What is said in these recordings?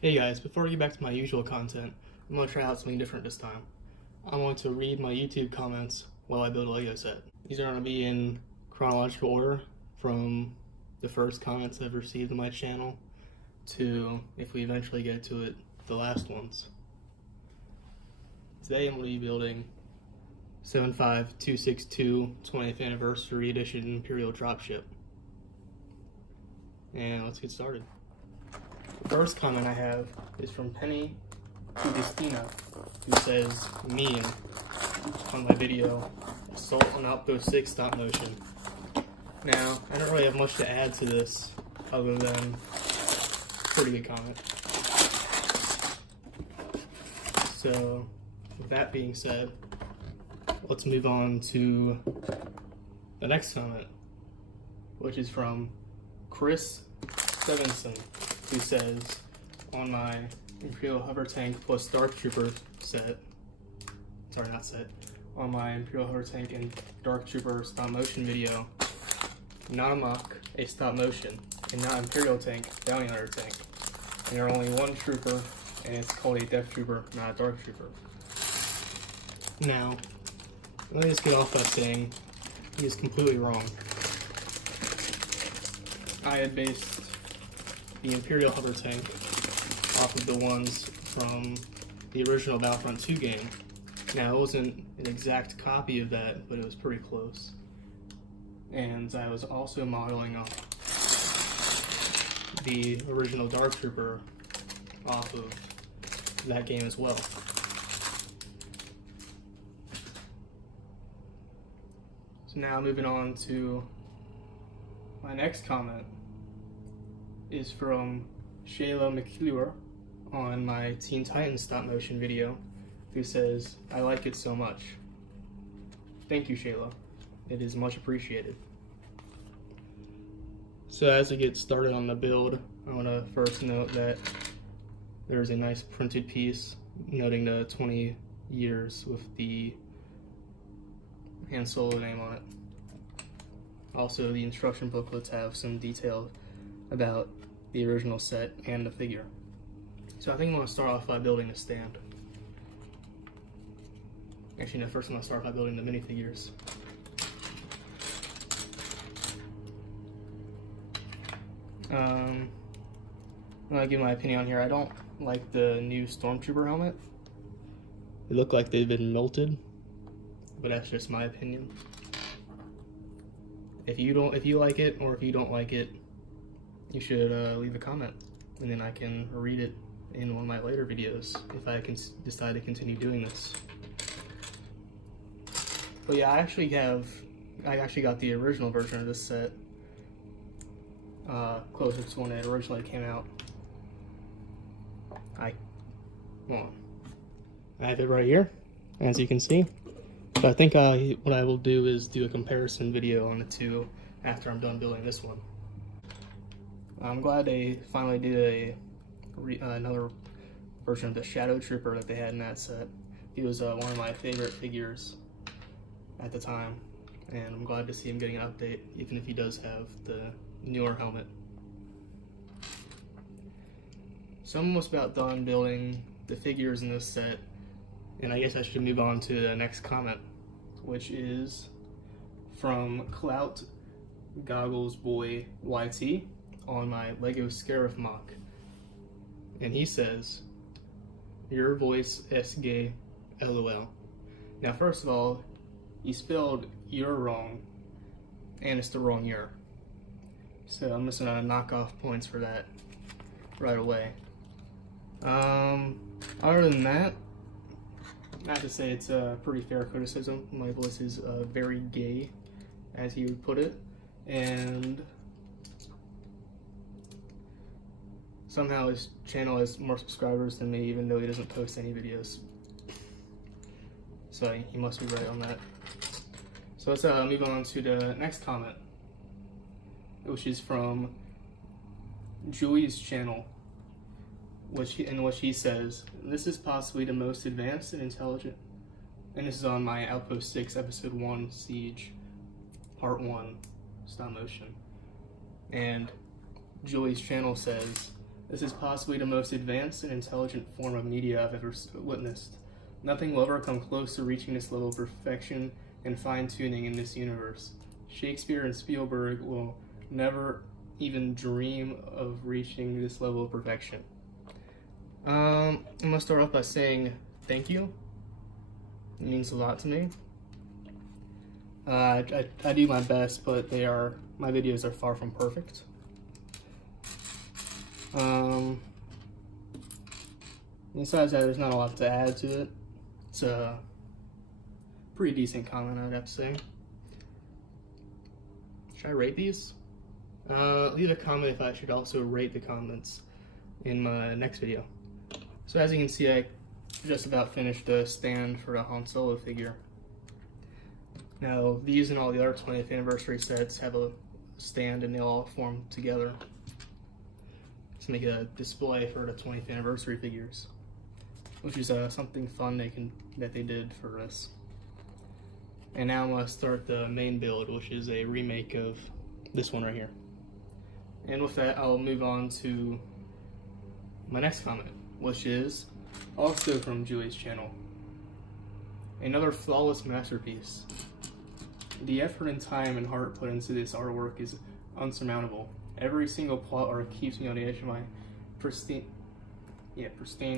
Hey guys, before we get back to my usual content, I'm going to try out something different this time. I'm going to read my YouTube comments while I build a Lego set. These are going to be in chronological order from the first comments I've received on my channel to, if we eventually get to it, the last ones. Today I'm going to be building 75262 20th Anniversary Edition Imperial Dropship. And let's get started. The first comment I have is from Penny Cudistina, who says, meme on my video, Assault on Outpost 6 stop motion. Now, I don't really have much to add to this other than pretty good comment. So, with that being said, let's move on to the next comment, which is from Chris Stevenson, who says, on my Imperial Hover Tank plus Dark Trooper set, on my Imperial Hover Tank and Dark Trooper stop motion video, not a mock, a stop motion, and not Imperial Tank, Bounty Hunter Tank. And there are only one trooper, and it's called a Death Trooper, not a Dark Trooper. Now, let me just get off by saying he is completely wrong. I had based the Imperial Hover Tank off of the ones from the original Battlefront 2 game. Now, it wasn't an exact copy of that, but it was pretty close. And I was also modeling off the original Dark Trooper off of that game as well. So now moving on to my next comment is from Shayla McClure on my Teen Titans stop motion video, who says, I like it so much. Thank you, Shayla. It is much appreciated. So as we get started on the build, I want to first note that there's a nice printed piece noting the 20 years with the Han Solo name on it. Also, the instruction booklets have some detail about the original set and the figure. So I think I'm going to start off by building the stand. Actually, no, first I'm going to start by building the minifigures. I'm going to give my opinion on here. I don't like the new Stormtrooper helmet. They look like they've been melted, but that's just my opinion. If you like it, or if you don't like it, you should leave a comment, and then I can read it in one of my later videos if I can decide to continue doing this. But yeah, I actually got the original version of this set closer to when it originally came out. I have it right here, as you can see. But I think what I will do is do a comparison video on the two after I'm done building this one. I'm glad they finally did another version of the Shadow Trooper that they had in that set. He was one of my favorite figures at the time, and I'm glad to see him getting an update, even if he does have the newer helmet. So I'm almost about done building the figures in this set, and I guess I should move on to the next comment, which is from Clout Goggles Boy YT on my Lego Scarif mock. And he says, your voice is gay, LOL. Now, first of all, you spelled "you're" wrong, and it's the wrong year. So I'm just gonna knock off points for that right away. Other than that, I have to say it's a pretty fair criticism. My voice is very gay, as he would put it, and somehow his channel has more subscribers than me, even though he doesn't post any videos. So he must be right on that. So let's move on to the next comment, which is from Julie's channel, in which he says, this is possibly the most advanced and intelligent, and this is on my Outpost 6 Episode 1 Siege Part 1 stop motion. And Julie's channel says, This is possibly the most advanced and intelligent form of media I've ever witnessed. Nothing will ever come close to reaching this level of perfection and fine-tuning in this universe. Shakespeare and Spielberg will never even dream of reaching this level of perfection. I'm gonna start off by saying thank you. It means a lot to me. I do my best, but my videos are far from perfect. Besides that, there's not a lot to add to it. It's a pretty decent comment, I'd have to say. Should I rate these? Leave a comment if I should also rate the comments in my next video. So as you can see, I just about finished the stand for the Han Solo figure. Now, these and all the other 20th anniversary sets have a stand and they all form together to make a display for the 20th anniversary figures, which is something fun that they did for this. And now I'm going to start the main build, which is a remake of this one right here. And with that, I'll move on to my next comment, which is also from Julie's channel. Another flawless masterpiece. The effort and time and heart put into this artwork is unsurmountable. Every single plot arc keeps me on the edge of my pristine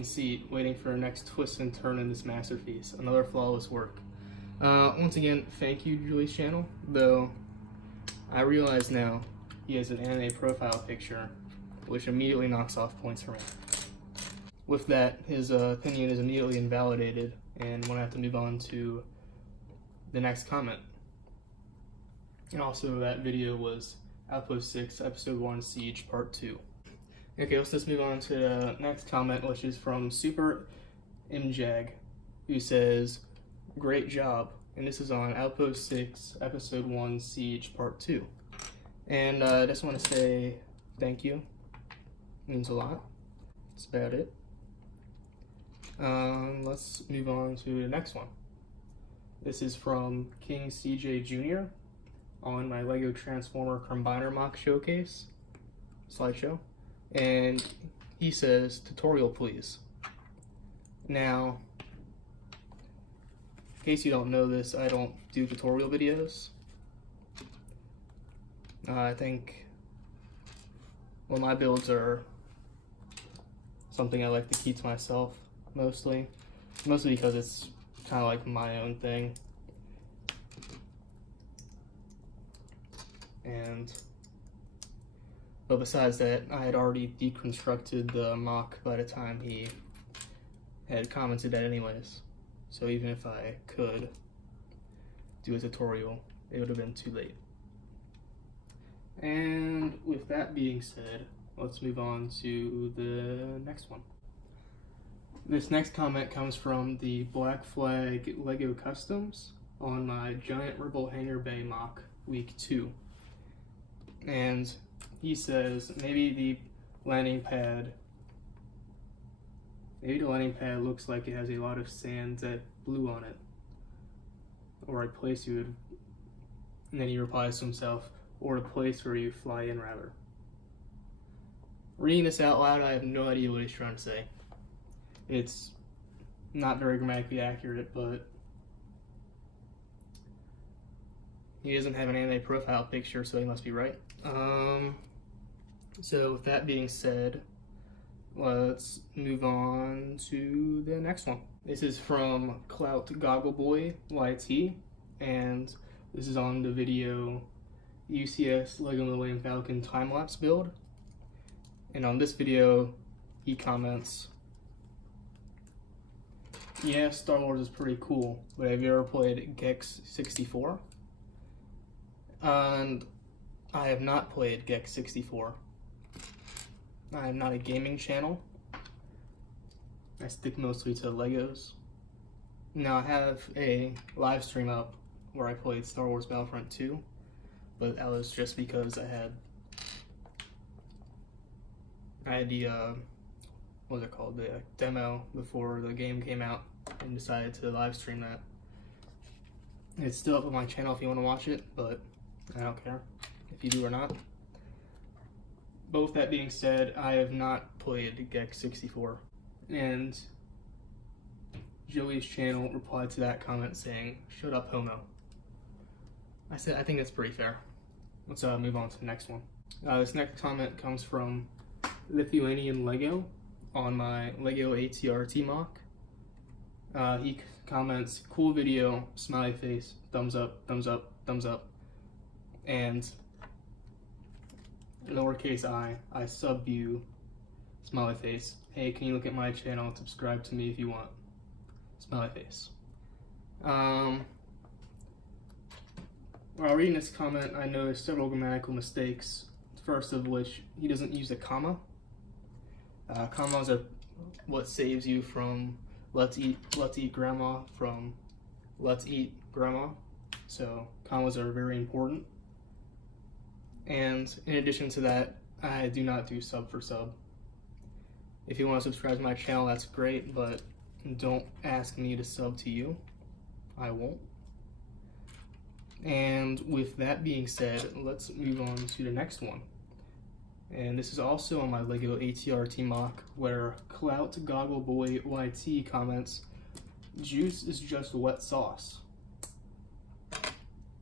seat, waiting for the next twist and turn in this masterpiece. Another flawless work. Once again, thank you, Julie's channel, though I realize now he has an anime profile picture, which immediately knocks off points for me. With that, his opinion is immediately invalidated, and we'll have to move on to the next comment. And also, that video was Outpost 6, Episode 1, Siege, Part 2. Okay, let's just move on to the next comment, which is from Super Imjag, who says, "Great job." And this is on Outpost 6, Episode 1, Siege, Part 2. And I just want to say thank you. It means a lot. That's about it. Let's move on to the next one. This is from King CJ Jr. on my LEGO Transformer Combiner Mock Showcase slideshow. And he says, "Tutorial please." Now, in case you don't know this, I don't do tutorial videos. I think, well, my builds are something I like to keep to myself, mostly because it's kind of like my own thing. But besides that, I had already deconstructed the mock by the time he had commented that anyways. So even if I could do a tutorial, it would have been too late. And with that being said, let's move on to the next one. This next comment comes from the Black Flag LEGO Customs on my Giant Rebel Hangar Bay mock, week 2. And he says, maybe the landing pad looks like it has a lot of sand that blew on it, or a place you would, and then he replies to himself, or a place where you fly in rather. Reading this out loud, I have no idea what he's trying to say. It's not very grammatically accurate, but he doesn't have an anime profile picture, so he must be right. So with that being said, let's move on to the next one. This is from Clout Goggleboy YT, and this is on the video UCS LEGO Millennium Falcon time-lapse build. And on this video, he comments, "Yeah, Star Wars is pretty cool, but have you ever played Gex 64? And I have not played Gex 64. I am not a gaming channel. I stick mostly to Legos. Now I have a live stream up where I played Star Wars Battlefront 2, but that was just because I had the what was it called, the demo before the game came out, and decided to live stream that. It's still up on my channel if you want to watch it, but I don't care if you do or not. both that being said, I have not played Gex 64, and Joey's channel replied to that comment saying, "Shut up, homo." I said, I think that's pretty fair. Let's move on to the next one. This next comment comes from Lithuanian Lego on my Lego ATRT mock. He comments, "Cool video, smiley face, thumbs up, thumbs up, thumbs up." And lowercase I sub you, smiley face. "Hey, can you look at my channel and subscribe to me if you want?" Smiley face. While reading this comment, I noticed several grammatical mistakes. First of which, he doesn't use a comma. Commas are what saves you from let's eat grandma from let's eat grandma. So commas are very important. And in addition to that, I do not do sub for sub. If you want to subscribe to my channel, that's great, but don't ask me to sub to you. I won't. And with that being said, let's move on to the next one. And this is also on my Lego ATRT mock, where Clout Goggle Boy YT comments, "Juice is just wet sauce."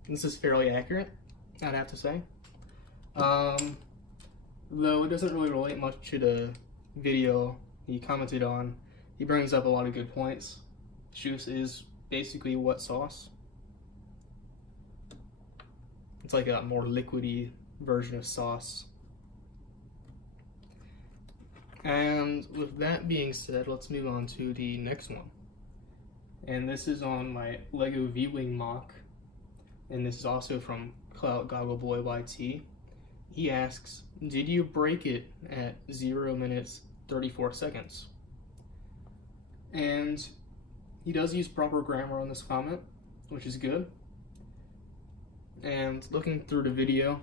This is fairly accurate, I'd have to say. Though it doesn't really relate much to the video he commented on, he brings up a lot of good points. Juice is basically wet sauce. It's like a more liquidy version of sauce. And with that being said, let's move on to the next one. And this is on my Lego V-Wing mock. And this is also from Clout Goggle Boy YT. He asks, "Did you break it at 0 minutes 34 seconds?" And he does use proper grammar on this comment, which is good. And looking through the video,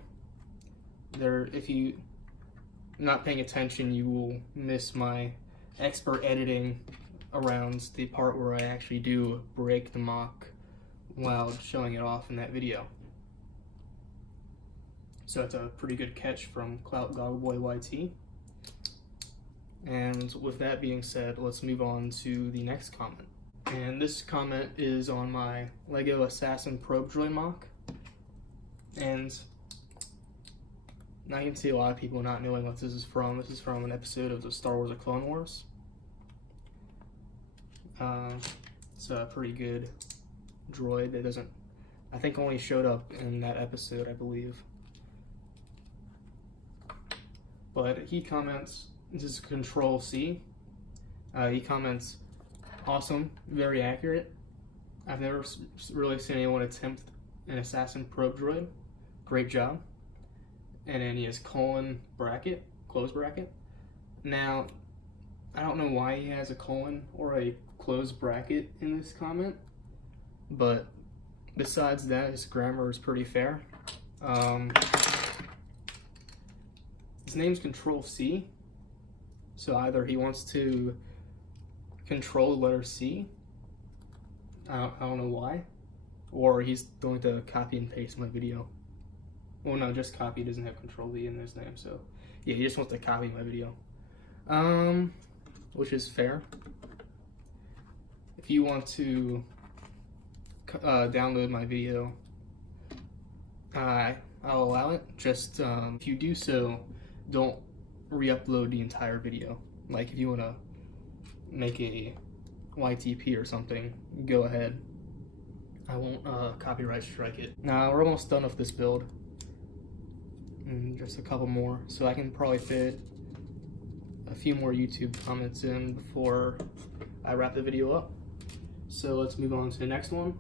if you're not paying attention, you will miss my expert editing around the part where I actually do break the mock while showing it off in that video. So that's a pretty good catch from Clout Goggle Boy YT. And with that being said, let's move on to the next comment. And this comment is on my Lego Assassin Probe Droid mock. And I can see a lot of people not knowing what this is from. This is from an episode of the Star Wars: The Clone Wars. It's a pretty good droid that doesn't, I think, only showed up in that episode, I believe. But he comments, this is Control C. He comments, "Awesome, very accurate. I've never really seen anyone attempt an assassin probe droid. Great job." And then he has colon bracket, close bracket. Now, I don't know why he has a colon or a close bracket in this comment, but besides that, his grammar is pretty fair. His name's Control C, so either he wants to control the letter C, I don't know why, or he's going to copy and paste my video. Well, no, just copy, doesn't have Control V in his name, so yeah, he just wants to copy my video, which is fair. If you want to download my video, I'll allow it. Just if you do so, don't re-upload the entire video. Like if you want to make a YTP or something, go ahead. I won't copyright strike it. Now we're almost done with this build. Just a couple more, so I can probably fit a few more YouTube comments in before I wrap the video up. So let's move on to the next one,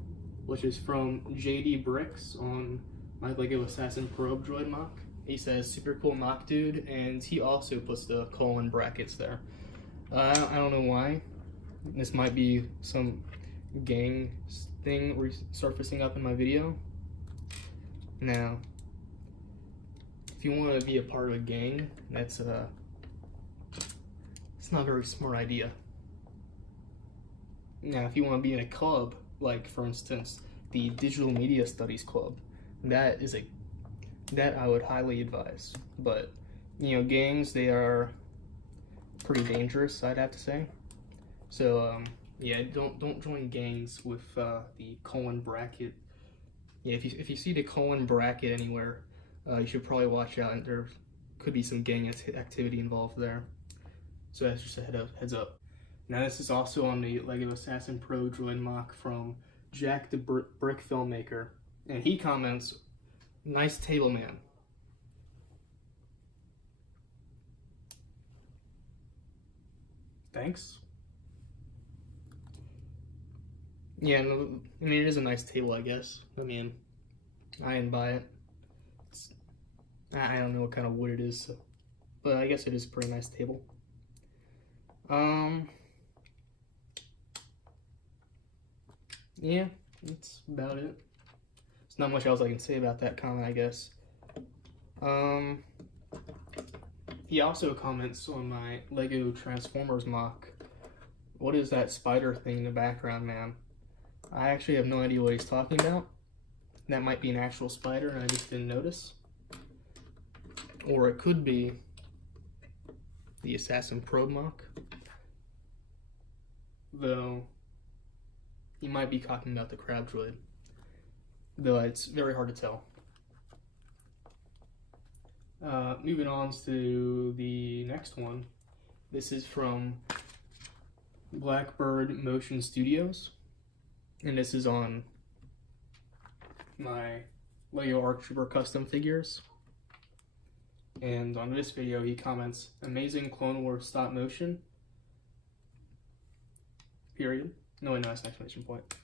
which is from JD Bricks on my Lego Assassin Probe Droid mock. He says, "Super cool mock, dude," and he also puts the colon brackets there. I don't know why. This might be some gang thing resurfacing up in my video. Now, if you want to be a part of a gang, it's not a very smart idea. Now, if you want to be in a club, like for instance, the Digital Media Studies Club, that I would highly advise. But You know, gangs, they are pretty dangerous, I'd have to say. So, yeah, don't join gangs with the colon bracket. Yeah, if you see the colon bracket anywhere, you should probably watch out, and there could be some gang activity involved there. So that's just a heads up. Now this is also on the LEGO Assassin Pro Droid Mock from Jack the Brick Filmmaker, and he comments, "Nice table, man." Thanks. Yeah, no, I mean, it is a nice table, I guess. I mean, I didn't buy it. I don't know what kind of wood it is, so, but I guess it is a pretty nice table. Yeah, that's about it. There's not much else I can say about that comment, I guess. He also comments on my LEGO Transformers mock. What is that spider thing in the background, man? I actually have no idea what he's talking about. That might be an actual spider and I just didn't notice. Or it could be the Assassin Pro mock. Though, he might be talking about the crab droid. Though it's very hard to tell. Moving on to the next one. This is from Blackbird Motion Studios. And this is on my LEGO ARC Trooper custom figures. And on this video he comments, "Amazing Clone Wars stop motion. Period." No, that's an exclamation point.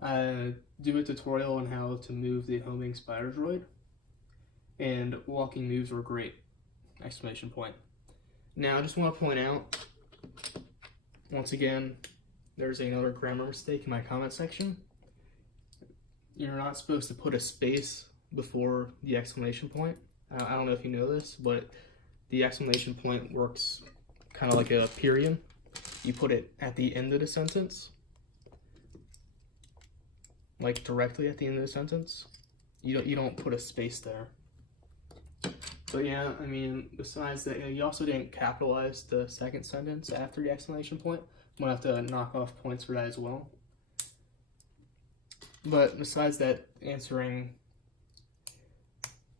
Do a tutorial on how to move the homing spider droid. And walking moves were great. Exclamation point. Now I just want to point out, once again, there's another grammar mistake in my comment section. You're not supposed to put a space before the exclamation point. I don't know if you know this, but the exclamation point works kind of like a period. You put it at the end of the sentence, like directly at the end of the sentence. You don't put a space there. But yeah, I mean, besides that, you also didn't capitalize the second sentence after the exclamation point. I'm gonna have to knock off points for that as well. But besides that, answering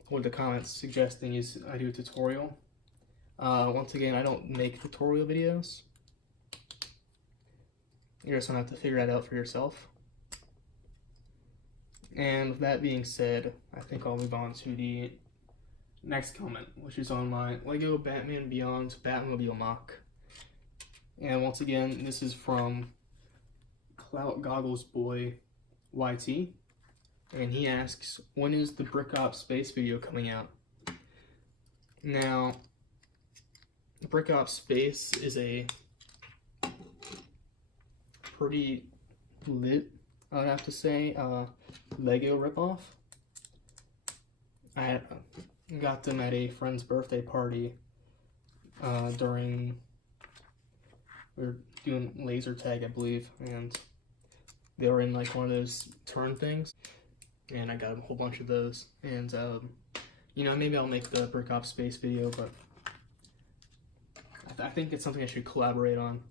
what the comments suggesting is I do a tutorial. Once again, I don't make tutorial videos. You're just gonna have to figure that out for yourself. And with that being said, I think I'll move on to the next comment, which is on my LEGO Batman Beyond Batmobile mock. And once again, this is from Clout Goggles Boy YT. And he asks, when is the Brick Ops Space video coming out? Now, Brick Ops Space is a pretty lit, I would have to say, LEGO ripoff. I got them at a friend's birthday party during, we were doing laser tag, I believe, and they were in like one of those turn things, and I got a whole bunch of those. And you know, maybe I'll make the Brick Ops Space video, but I think it's something I should collaborate on.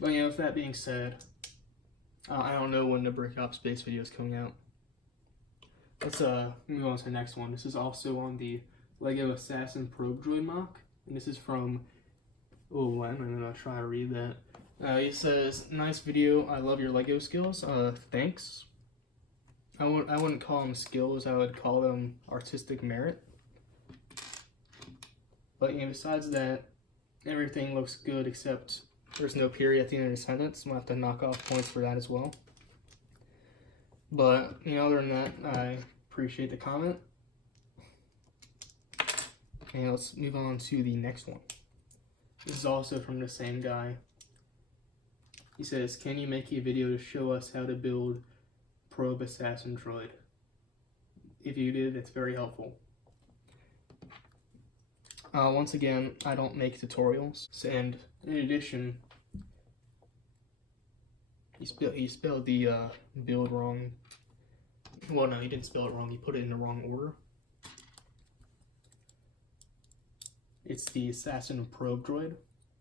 But yeah, with that being said, I don't know when the Brick Ops Space video is coming out. Let's move on to the next one. This is also on the LEGO Assassin Probe Droid mock, and this is from, oh, I'm gonna try to read that. He says, "Nice video, I love your LEGO skills." Thanks. I wouldn't call them skills, I would call them artistic merit. But yeah, besides that, everything looks good except there's no period at the end of the sentence. I'm gonna have to knock off points for that as well. But, you know, other than that, I appreciate the comment. And let's move on to the next one. This is also from the same guy. He says, "Can you make a video to show us how to build Probe Assassin Droid? If you did, it's very helpful." Once again, I don't make tutorials. And in addition, he spelled the build wrong. Well, no, he didn't spell it wrong. He put it in the wrong order. It's the Assassin Probe Droid,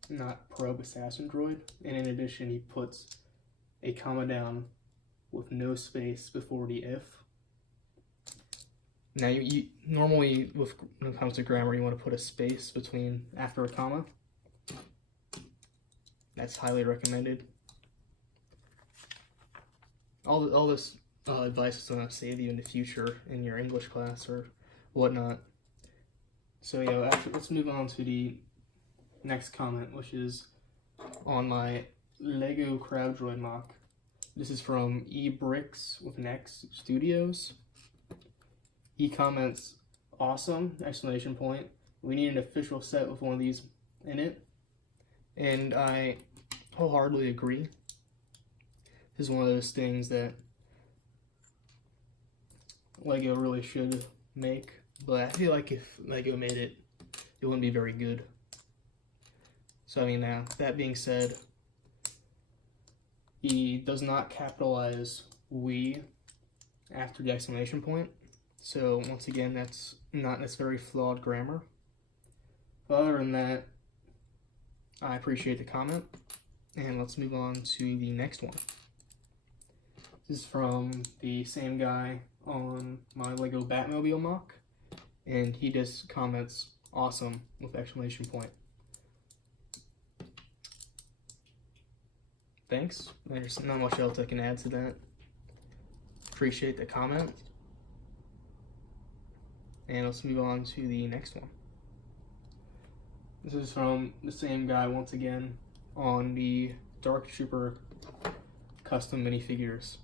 not Probe Assassin Droid. And in addition, he puts a comma down with no space before the if. Now, you normally, when it comes to grammar, you want to put a space between after a comma. That's highly recommended. All this advice is going to save you in the future in your English class or whatnot. So yeah, let's move on to the next comment, which is on my Lego Crowd Droid mock. This is from eBricks with Next Studios. He comments, "Awesome!" Exclamation point. We need an official set with one of these in it. And I wholeheartedly agree. This is one of those things that Lego really should make, but I feel like if Lego made it, it wouldn't be very good. So I mean, now that being said, he does not capitalize "we" after the exclamation point. So once again, that's very flawed grammar. But other than that, I appreciate the comment, and let's move on to the next one. This is from the same guy on my Lego Batmobile mock, and he just comments, "Awesome!" with exclamation point. Thanks. There's not much else I can add to that. Appreciate the comment. And let's move on to the next one. This is from the same guy once again on the Dark Trooper custom minifigures.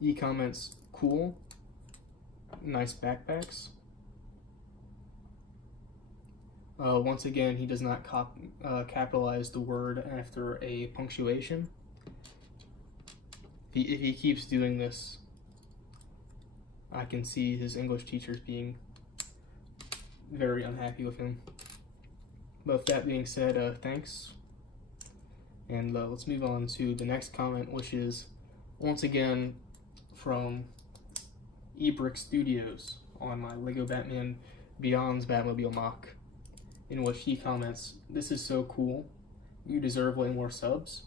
He comments, "Cool, nice backpacks." Once again, he does not capitalize the word after a punctuation. If he keeps doing this, I can see his English teachers being very unhappy with him. But with that being said, thanks. And let's move on to the next comment, which is once again from eBrick Studios on my Lego Batman Beyond's Batmobile mock, in which he comments, "This is so cool. You deserve way more subs."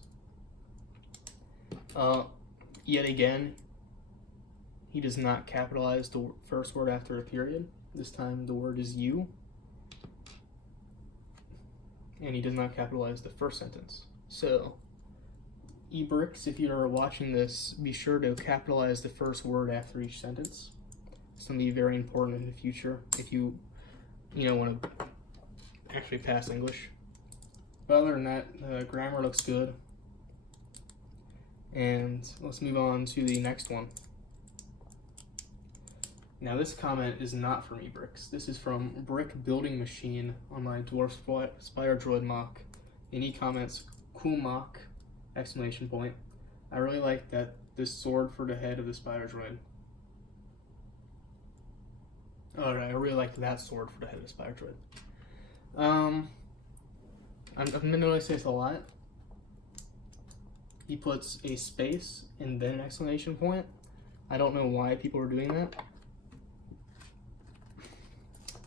Yet again, he does not capitalize the first word after a period. This time the word is "you." And he does not capitalize the first sentence. So, eBricks, if you're watching this, be sure to capitalize the first word after each sentence. It's going to be very important in the future if you want to actually pass English. But other than that, grammar looks good. And let's move on to the next one. Now this comment is not from eBricks. This is from Brick Building Machine on my Dwarf Spire Droid mock. And he comments, "Cool mock!" Exclamation point. I really like this sword for the head of the Spire Droid. Alright, I really like that sword for the head of the Spire Droid. I'm going to notice this a lot. He puts a space and then an exclamation point. I don't know why people are doing that.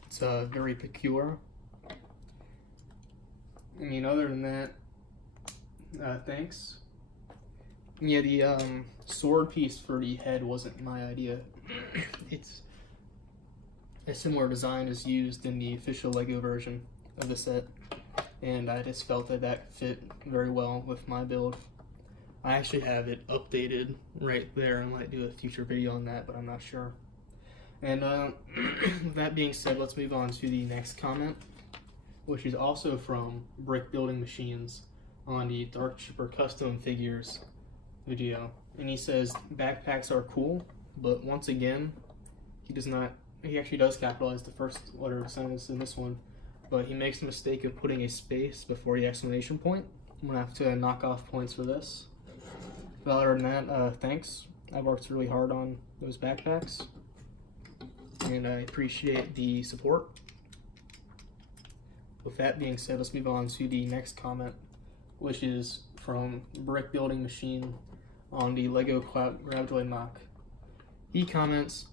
It's very peculiar. I mean, other than that, thanks. Yeah, the sword piece for the head wasn't my idea. It's a similar design is used in the official Lego version of the set, and I just felt that fit very well with my build. I actually have it updated right there. I might do a future video on that, but I'm not sure. And with that being said, let's move on to the next comment, which is also from Brick Building Machines on the Dark Trooper Custom Figures video. And he says, "Backpacks are cool," but once again, he actually does capitalize the first letter of the sentence in this one, but he makes the mistake of putting a space before the exclamation point. I'm gonna have to knock off points for this. But other than that, thanks. I've worked really hard on those backpacks, and I appreciate the support. With that being said, let's move on to the next comment, which is from Brick Building Machine on the Lego Crab Droid mock. He comments,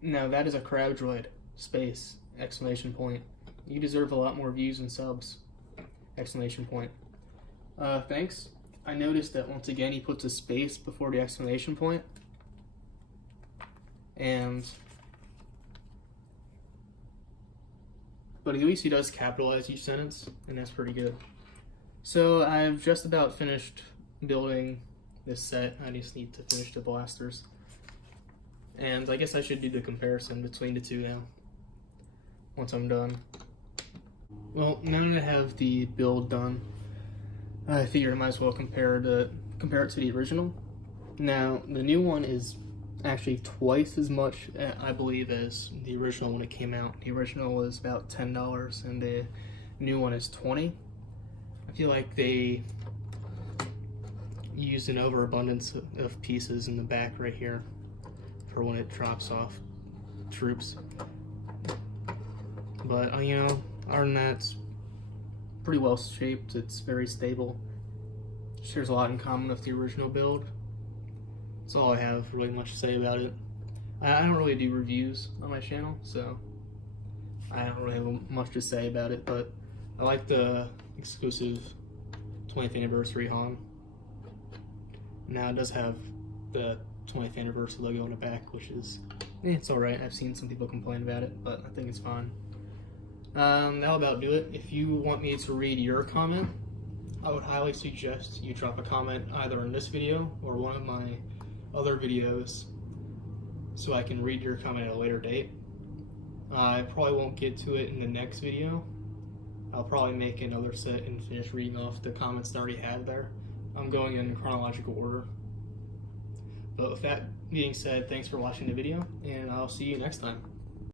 "Now that is a crab droid, space, exclamation point." You deserve a lot more views and subs! Exclamation point. Thanks. I noticed that once again he puts a space before the exclamation point. But at least he does capitalize each sentence, and that's pretty good. So I've just about finished building this set. I just need to finish the blasters. And I guess I should do the comparison between the two now, once I'm done. Well, now that I have the build done, I figured I might as well compare it to the original. Now, the new one is actually twice as much, I believe, as the original when it came out. The original was about $10, and the new one is $20. I feel like they used an overabundance of pieces in the back right here for when it drops off troops. But, you know, other than that, it's pretty well shaped. It's very stable. Shares a lot in common with the original build. That's all I have really much to say about it. I don't really do reviews on my channel, so I don't really have much to say about it, but I like the exclusive 20th anniversary Han. Now it does have the 20th anniversary logo on the back, which is, it's alright. I've seen some people complain about it, but I think it's fine. That'll about do it. If you want me to read your comment, I would highly suggest you drop a comment either in this video or one of my other videos so I can read your comment at a later date. I probably won't get to it in the next video. I'll probably make another set and finish reading off the comments I already have there. I'm going in chronological order. But with that being said, thanks for watching the video, and I'll see you next time.